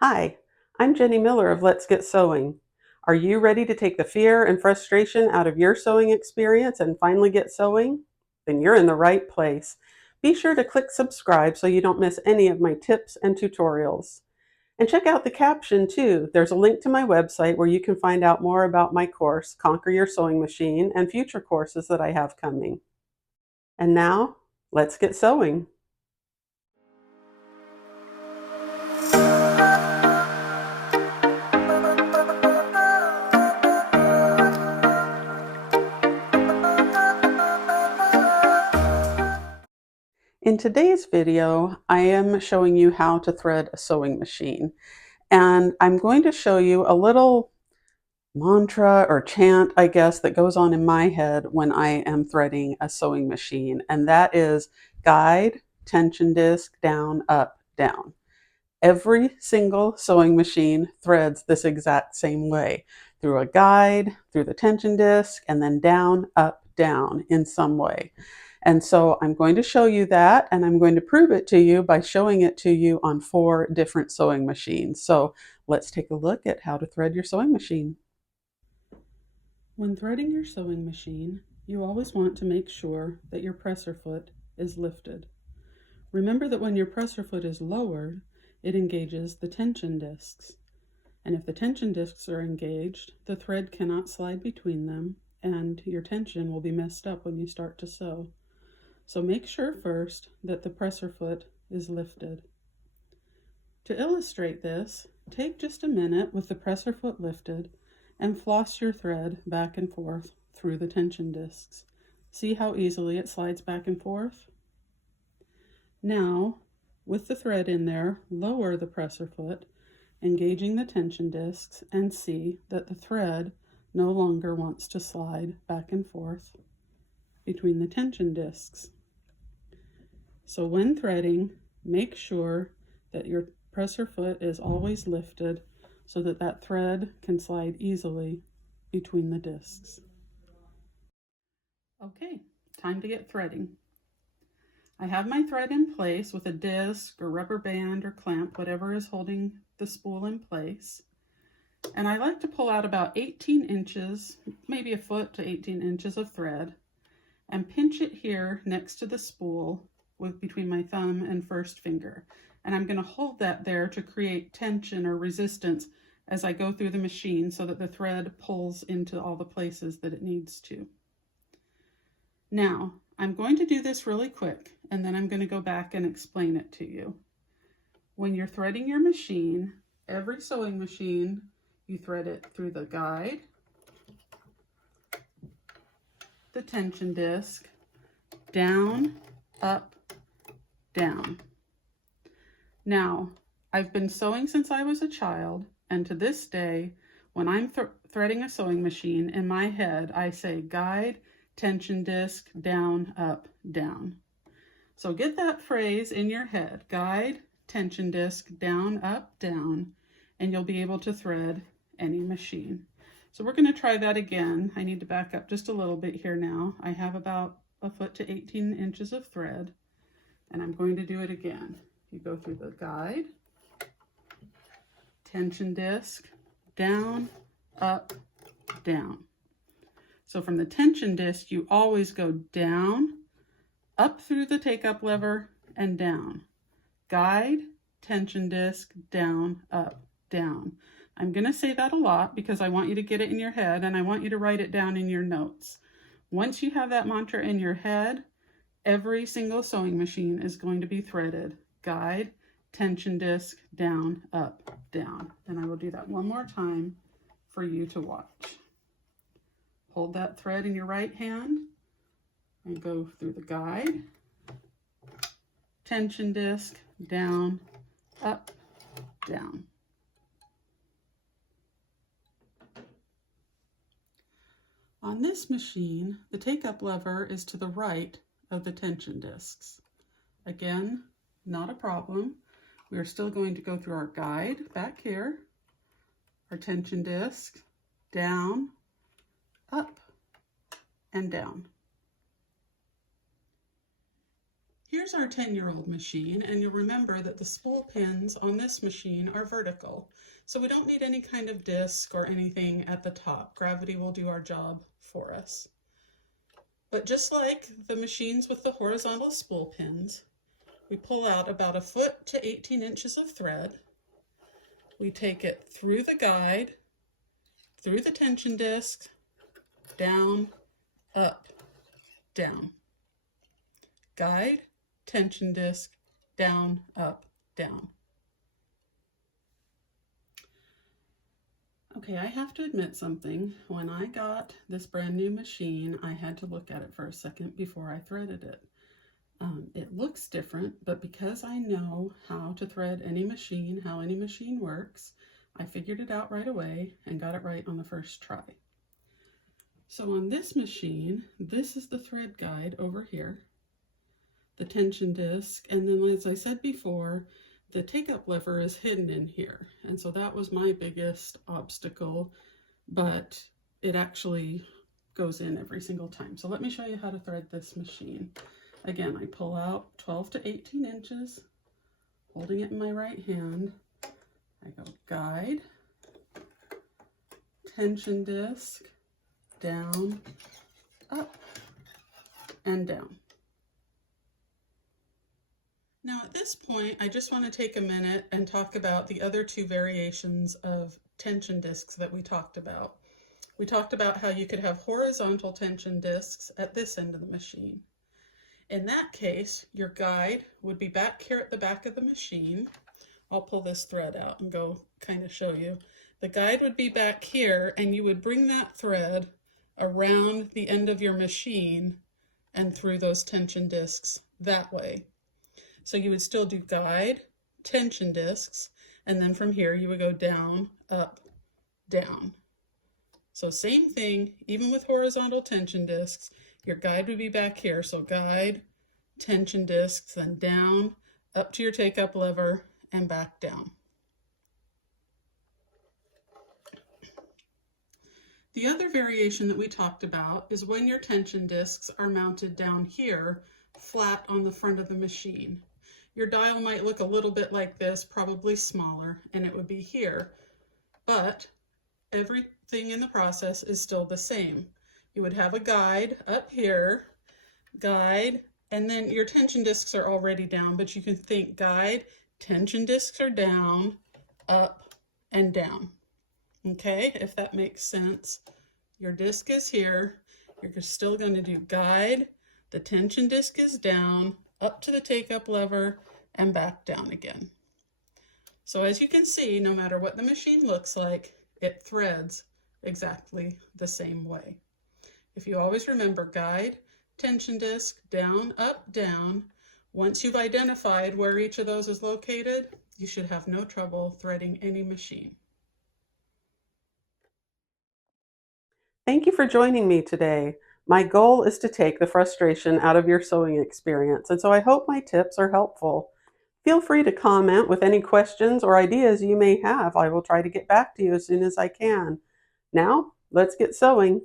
Hi, I'm Jenny Miller of Let's Get Sewing. Are you ready to take the fear and frustration out of your sewing experience and finally get sewing? Then you're in the right place. Be sure to click subscribe so you don't miss any of my tips and tutorials. And check out the caption too. There's a link to my website where you can find out more about my course, Conquer Your Sewing Machine, and future courses that I have coming. And now, let's get sewing. In today's video, I am showing you how to thread a sewing machine. And I'm going to show you a little mantra or chant, I guess, that goes on in my head when I am threading a sewing machine. And that is guide, tension disc, down, up, down. Every single sewing machine threads this exact same way, through a guide, through the tension disc, and then down, up, down in some way. And so I'm going to show you that, and I'm going to prove it to you by showing it to you on 4 different sewing machines. So let's take a look at how to thread your sewing machine. When threading your sewing machine, you always want to make sure that your presser foot is lifted. Remember that when your presser foot is lowered, it engages the tension discs. And if the tension discs are engaged, the thread cannot slide between them, and your tension will be messed up when you start to sew. So make sure first that the presser foot is lifted. To illustrate this, take just a minute with the presser foot lifted and floss your thread back and forth through the tension discs. See how easily it slides back and forth? Now, with the thread in there, lower the presser foot, engaging the tension discs, and see that the thread no longer wants to slide back and forth between the tension discs. So when threading, make sure that your presser foot is always lifted so that that thread can slide easily between the discs. Okay, time to get threading. I have my thread in place with a disc or rubber band or clamp, whatever is holding the spool in place. And I like to pull out about 18 inches, maybe a foot to 18 inches of thread, and pinch it here next to the spool between my thumb and first finger. And I'm going to hold that there to create tension or resistance as I go through the machine so that the thread pulls into all the places that it needs to. Now, I'm going to do this really quick, and then I'm going to go back and explain it to you. When you're threading your machine, every sewing machine, you thread it through the guide, the tension disc, down, up, down. Now, I've been sewing since I was a child, and to this day, when I'm threading a sewing machine, in my head, I say guide, tension disc, down, up, down. So get that phrase in your head, guide, tension disc, down, up, down, and you'll be able to thread any machine. So we're going to try that again. I need to back up just a little bit here now. I have about a foot to 18 inches of thread, and I'm going to do it again. You go through the guide, tension disc, down, up, down. So from the tension disc, you always go down, up through the take-up lever, and down. Guide, tension disc, down, up, down. I'm going to say that a lot because I want you to get it in your head, and I want you to write it down in your notes. Once you have that mantra in your head, every single sewing machine is going to be threaded. Guide, tension disc, down, up, down. And I will do that one more time for you to watch. Hold that thread in your right hand and go through the guide, tension disc, down, up, down. On this machine, the take-up lever is to the right of the tension discs. Again, not a problem. We are still going to go through our guide back here, our tension disc, down, up, and down. Here's our 10-year-old machine, and you'll remember that the spool pins on this machine are vertical. So we don't need any kind of disc or anything at the top. Gravity will do our job for us. But just like the machines with the horizontal spool pins, we pull out about 1 foot to 18 inches of thread. We take it through the guide, through the tension disc, down, up, down. Guide, tension disc, down, up, down. Okay, I have to admit something. When I got this brand new machine, I had to look at it for a second before I threaded it. It looks different, but because I know how to thread any machine, how any machine works, I figured it out right away and got it right on the first try. So on this machine, this is the thread guide over here, the tension disc, and then as I said before, the take-up lever is hidden in here. And so that was my biggest obstacle, but it actually goes in every single time. So let me show you how to thread this machine. Again, I pull out 12 to 18 inches, holding it in my right hand. I go guide, tension disc, down, up, and down. Now at this point, I just want to take a minute and talk about the other two variations of tension discs that we talked about. We talked about how you could have horizontal tension discs at this end of the machine. In that case, your guide would be back here at the back of the machine. I'll pull this thread out and go kind of show you. The guide would be back here, and you would bring that thread around the end of your machine and through those tension discs that way. So you would still do guide, tension discs, and then from here you would go down, up, down. So same thing, even with horizontal tension discs, your guide would be back here. So guide, tension discs, then down, up to your take-up lever, and back down. The other variation that we talked about is when your tension discs are mounted down here, flat on the front of the machine. Your dial might look a little bit like this, probably smaller, and it would be here, but everything in the process is still the same. You would have a guide up here, guide, and then your tension discs are already down, but you can think guide, tension discs are down, up, and down. Okay, if that makes sense. Your disc is here. You're still going to do guide, the tension disc is down, up to the take-up lever, and back down again. So as you can see, no matter what the machine looks like, it threads exactly the same way. If you always remember guide, tension disc, down, up, down, once you've identified where each of those is located, you should have no trouble threading any machine. Thank you for joining me today. My goal is to take the frustration out of your sewing experience, and so I hope my tips are helpful. Feel free to comment with any questions or ideas you may have. I will try to get back to you as soon as I can. Now, let's get sewing.